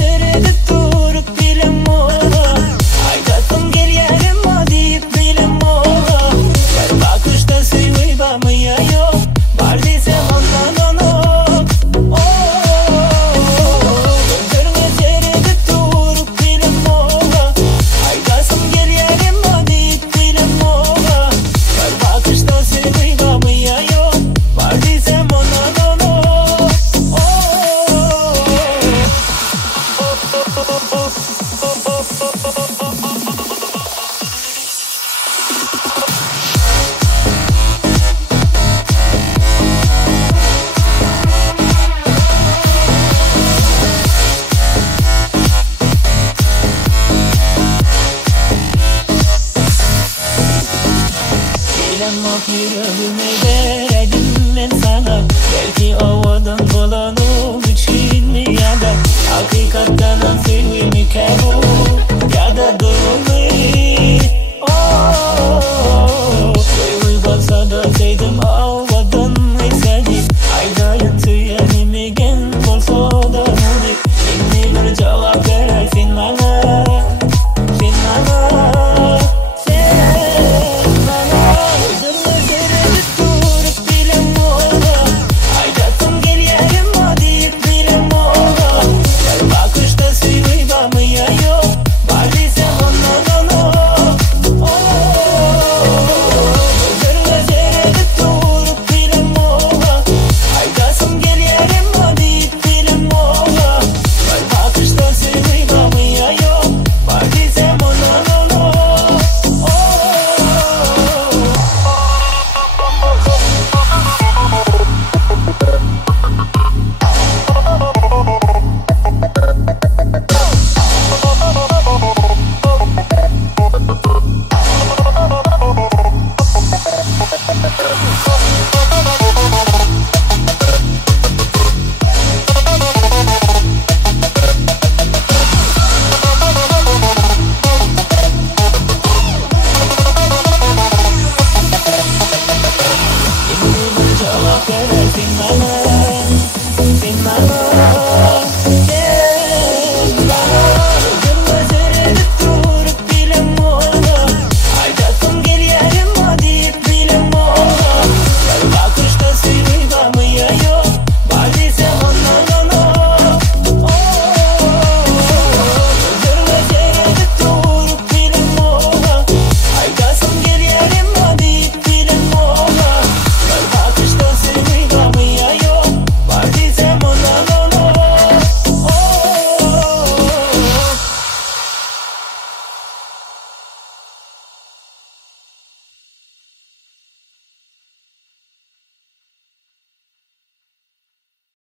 seyredip durup bilem ola. Haydattım gel yerime deyip bilem ola. Her bakışta seviy bamıya yok. Var desem ondan onu. Gözlerine seyredip durup bilem ola. Haydattım gel yerime deyip bilem ola. Her bakışta seviy bamıya yok. Var desem ondan onu. Bilemok yüreğime